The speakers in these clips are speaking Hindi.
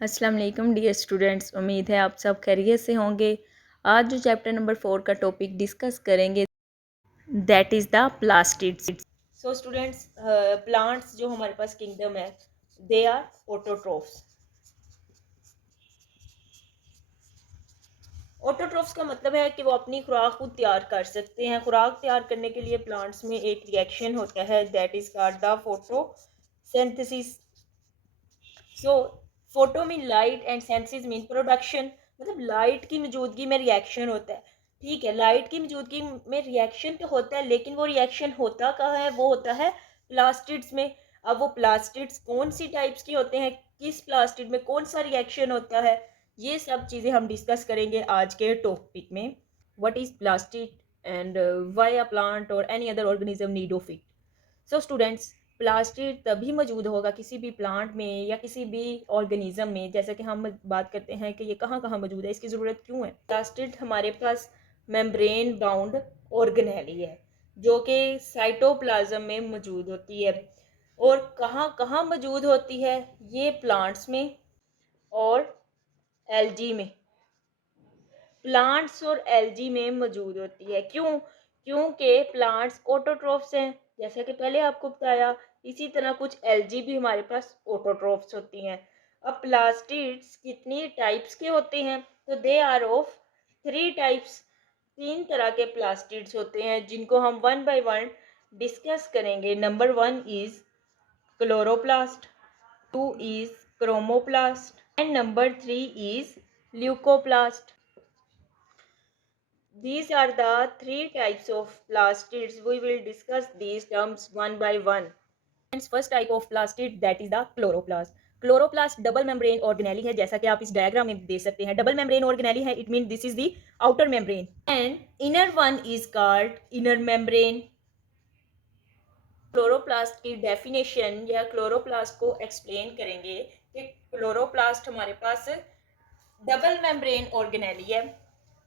अस्सलाम वालेकुम डियर स्टूडेंट्स, उम्मीद है आप सब खैरियत से होंगे। आज जो चैप्टर नंबर 4 का टॉपिक डिस्कस करेंगे that is the plastids. So students, plants जो हमारे पास किंगडम है दे आर ऑटोट्रोफ्स। ऑटोट्रोफ्स का मतलब है कि वो अपनी खुराक खुद तैयार कर सकते हैं। खुराक तैयार करने के लिए प्लांट्स में एक रिएक्शन होता है that is called the photosynthesis. So photo mean light and synthesis mean production, मतलब लाइट की मौजूदगी में रिएक्शन होता है। ठीक है, लाइट की मौजूदगी में रिएक्शन तो होता है, लेकिन वो रिएक्शन होता कहाँ है? वो होता है प्लास्टिड्स में। अब वो प्लास्टिड्स कौन सी टाइप्स के होते हैं, किस प्लास्टिड में कौन सा रिएक्शन होता है, ये सब चीज़ें हम डिस्कस करेंगे आज के टॉपिक में। What is plastid and why a plant और any other organism need of it. So students, plastid तभी मौजूद होगा किसी भी प्लांट में या किसी भी ऑर्गेनिज्म में, जैसा कि हम बात करते हैं कि ये कहाँ कहाँ मौजूद है, इसकी ज़रूरत क्यों है। प्लास्टिड हमारे पास मेम्ब्रेन बाउंड ऑर्गेनेली है जो कि साइटोप्लाज्म में मौजूद होती है। और कहाँ कहाँ मौजूद होती है? ये प्लांट्स में और एल्गी में। प्लांट्स और एल्गी में मौजूद होती है। क्यों? क्योंकि प्लांट्स ऑटोट्रोफ्स हैं, जैसा कि पहले आपको बताया। इसी तरह कुछ एल्गी भी हमारे पास ऑटोट्रोफ्स होती हैं। अब प्लास्टिड्स कितनी टाइप्स के होते हैं? तो दे आर ऑफ 3 टाइप्स। 3 तरह के प्लास्टिड्स होते हैं जिनको हम वन बाय वन डिस्कस करेंगे। Number 1 is chloroplast, 2 is chromoplast and number 3 is leucoplast. These are the 3 types of plastids. We will discuss these terms one by one. First type of plastid, that is the chloroplast. Chloroplast double membrane organelle है, जैसा कि आप इस डायग्राम में देख सकते हैं। डबल मेम्ब्रेन ऑर्गेनेली है, it mean this is the outer membrane and inner one is called inner membrane. Chloroplast की डेफिनेशन या क्लोरोप्लास्ट को एक्सप्लेन करेंगे कि क्लोरोप्लास्ट हमारे पास डबल मेम्ब्रेन ऑर्गेनेली है।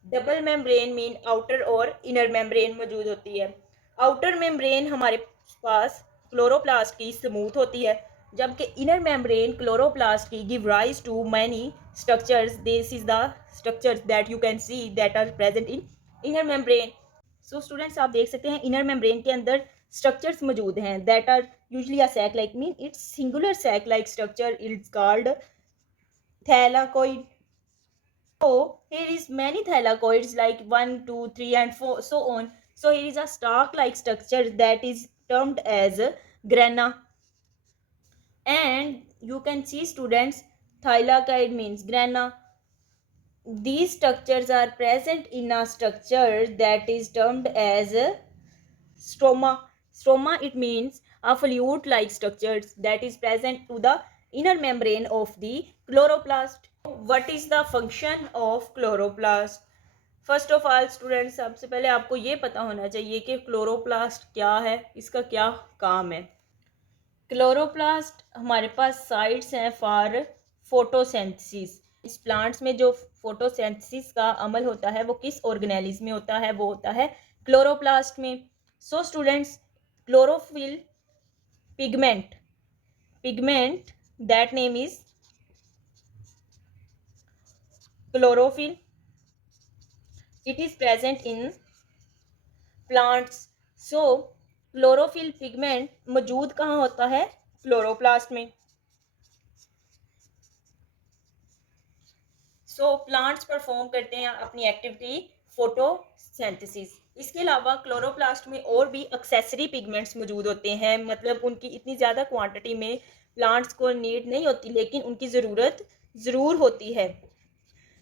डबल मेम्ब्रेन मीन आउटर और इनर मेम्ब्रेन मौजूद होती है। आउटर मेम्ब्रेन हमारे पास क्लोरोप्लास्ट की स्मूथ होती है, जबकि इनर मेम्ब्रेन क्लोरोप्लास्ट की give rise to many structures. This is the structures that you can see that are present in inner membrane. So students, आप देख सकते हैं इनर मेम्ब्रेन के अंदर स्ट्रक्चर्स मौजूद हैं that are usually a sac like mean it's singular sac like structure it's called thylakoid. So here is many thylakoids like 1, 2, 3 and 4 so on. So here is a stalk like structure that is termed as grana. And you can see students, thylakoid means grana. These structures are present in a structure that is termed as stroma. Stroma, it means a fluid like structures that is present to the inner membrane of the chloroplast. What is the function of chloroplast? First of all students, सबसे पहले आपको ये पता होना चाहिए कि क्लोरोप्लास्ट क्या है, इसका क्या काम है। क्लोरोप्लास्ट हमारे पास साइट्स हैं फॉर फोटोसिंथेसिस। इस प्लांट्स में जो फोटोसिंथेसिस का अमल होता है वो किस ऑर्गेनेलिज्म में होता है? वो होता है क्लोरोप्लास्ट में। So students, chlorophyll pigment that name is chlorophyll. It is present in plants. So chlorophyll pigment मौजूद कहाँ होता है? क्लोरोप्लास्ट में। सो प्लांट्स परफॉर्म करते हैं अपनी एक्टिविटी फोटोसिंथेसिस। इसके अलावा क्लोरोप्लास्ट में और भी एक्सेसरी पिगमेंट्स मौजूद होते हैं, मतलब उनकी इतनी ज़्यादा क्वांटिटी में प्लांट्स को नीड नहीं होती, लेकिन उनकी ज़रूरत ज़रूर होती है।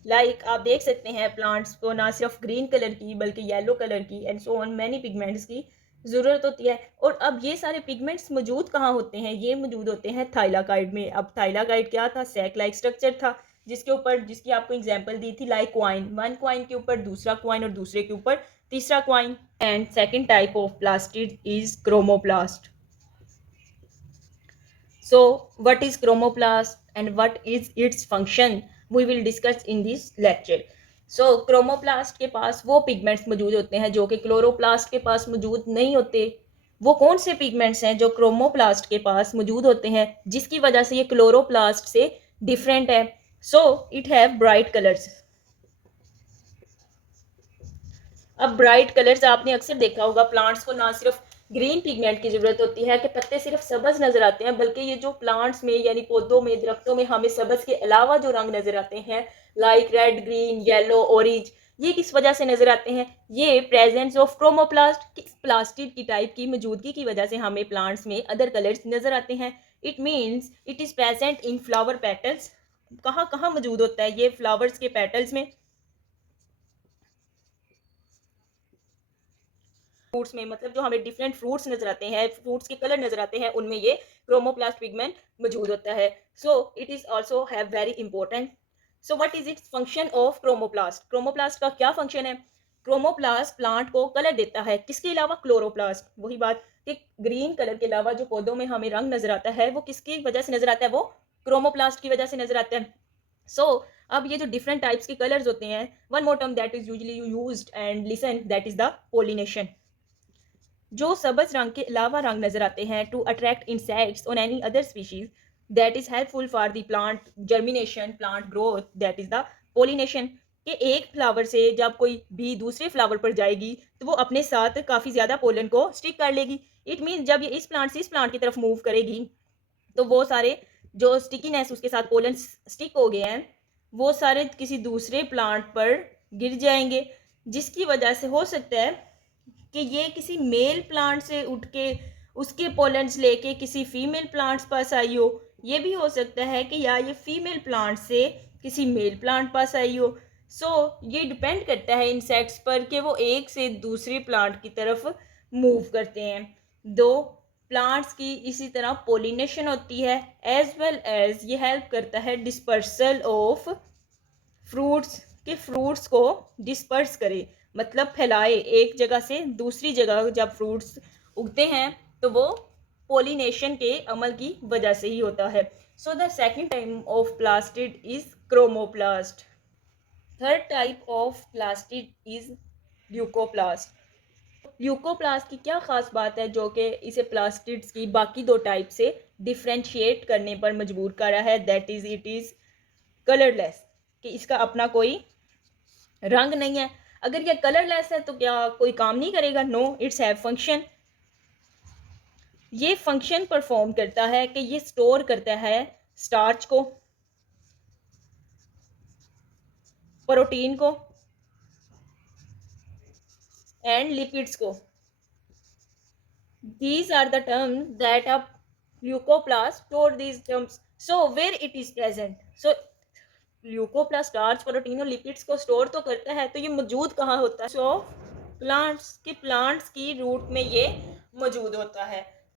लाइक आप देख सकते हैं प्लांट्स को ना सिर्फ ग्रीन कलर की बल्कि येलो कलर की and so on many pigments की ज़रूरत होती है। और अब ये सारे पिगमेंट्स मौजूद कहाँ होते हैं? ये मौजूद होते हैं थाइलाकाइड में। अब थाइलाकाइड क्या था? सैक लाइक स्ट्रक्चर था जिसकी आपको एग्जांपल दी थी लाइक क्वाइन। वन क्वाइन के ऊपर दूसरा क्वाइन और दूसरे के ऊपर तीसरा coin. And second type of plastid is chromoplast. So what is chromoplast and what is its function? We will discuss in this lecture. So chromoplast के पास वो पिगमेंट्स मौजूद होते हैं जो कि क्लोरोप्लास्ट के पास मौजूद नहीं होते। वो कौन से पिगमेंट्स हैं जो क्रोमोप्लास्ट के पास मौजूद होते हैं जिसकी वजह से ये क्लोरोप्लास्ट से डिफरेंट है। So it have bright colours. अब ब्राइट कलर्स आपने अक्सर देखा होगा, प्लांट्स को ना सिर्फ ग्रीन पिगमेंट की जरूरत होती है कि पत्ते सिर्फ सब्ज नजर आते हैं, बल्कि ये जो प्लांट्स में यानी पौधों में, दरख्तों में हमें सब्ज के अलावा जो रंग नजर आते हैं like red, green, yellow, orange, ये किस वजह से नजर आते हैं? ये प्रेजेंस ऑफ क्रोमोप्लास्ट, प्लास्टिड की टाइप की मौजूदगी की वजह से हमें प्लांट्स में अदर कलर्स नजर आते हैं। It means it is present in flower petals. कहाँ कहाँ मौजूद होता है ये? फ्लावर्स के पेटल्स में, फ्रूट्स में, मतलब जो हमें डिफरेंट फ्रूट्स नजर आते हैं, फ्रूट्स के कलर नजर आते हैं, उनमें ये क्रोमोप्लास्ट पिगमेंट मौजूद होता है। So it is also have very important. So what is its function of chromoplast? Chromoplast का क्या फंक्शन है? क्रोमोप्लास्ट प्लांट को कलर देता है, किसके अलावा? क्लोरोप्लास्ट। वही बात कि ग्रीन कलर के अलावा जो पौधों में हमें रंग नजर आता है वो किसकी वजह से नजर आता है? वो क्रोमोप्लास्ट की वजह से नजर आता है। सो अब ये जो डिफरेंट टाइप्स के कलर्स होते हैं, one more term that is usually used and listen, that is the pollination. जो सबज रंग के अलावा रंग नजर आते हैं to attract insects on any other species that is helpful for the plant germination, plant growth, that is the pollination. कि एक फ्लावर से जब कोई भी दूसरे फ्लावर पर जाएगी तो वो अपने साथ काफ़ी ज़्यादा पोलन को स्टिक कर लेगी। इट मीन्स जब ये इस प्लांट से इस प्लांट की तरफ मूव करेगी तो वो सारे जो स्टिकीनेस उसके साथ पोलन स्टिक हो गए हैं वो सारे किसी दूसरे प्लांट पर गिर जाएंगे, जिसकी वजह से हो सकता है कि ये किसी मेल प्लांट से उठ के उसके पोलेंस लेके किसी फीमेल प्लांट्स पास आई हो। ये भी हो सकता है कि या ये फीमेल प्लांट से किसी मेल प्लांट पास आई हो। सो ये डिपेंड करता है इंसेक्ट्स पर कि वो एक से दूसरे प्लांट की तरफ मूव करते हैं। दो प्लांट्स की इसी तरह पोलिनेशन होती है, एज वेल एज ये हेल्प करता है डिस्पर्सल ऑफ फ्रूट्स, के फ्रूट्स को डिस्पर्स करे, मतलब फैलाए एक जगह से दूसरी जगह। जब फ्रूट्स उगते हैं तो वो पोलिनेशन के अमल की वजह से ही होता है। So the second type of plastid is chromoplast. Third type of plastid is leucoplast. Leucoplast की क्या खास बात है जो कि इसे प्लास्टिड्स की बाकी दो टाइप से डिफ्रेंशिएट करने पर मजबूर कर रहा है? That is it is colourless, कि इसका अपना कोई रंग नहीं है। अगर ये कलरलेस है तो क्या कोई काम नहीं करेगा? No, it's have function. ये फंक्शन परफॉर्म करता है कि ये स्टोर करता है स्टार्च को, प्रोटीन को एंड लिपिड्स को। These are the terms that a leucoplast store these terms. So where it is present? So leucoplast starch, protein और लिपिड्स को स्टोर तो करता है, तो ये मौजूद कहाँ होता है? सो प्लांट्स के, प्लांट्स की रूट में ये मौजूद होता है।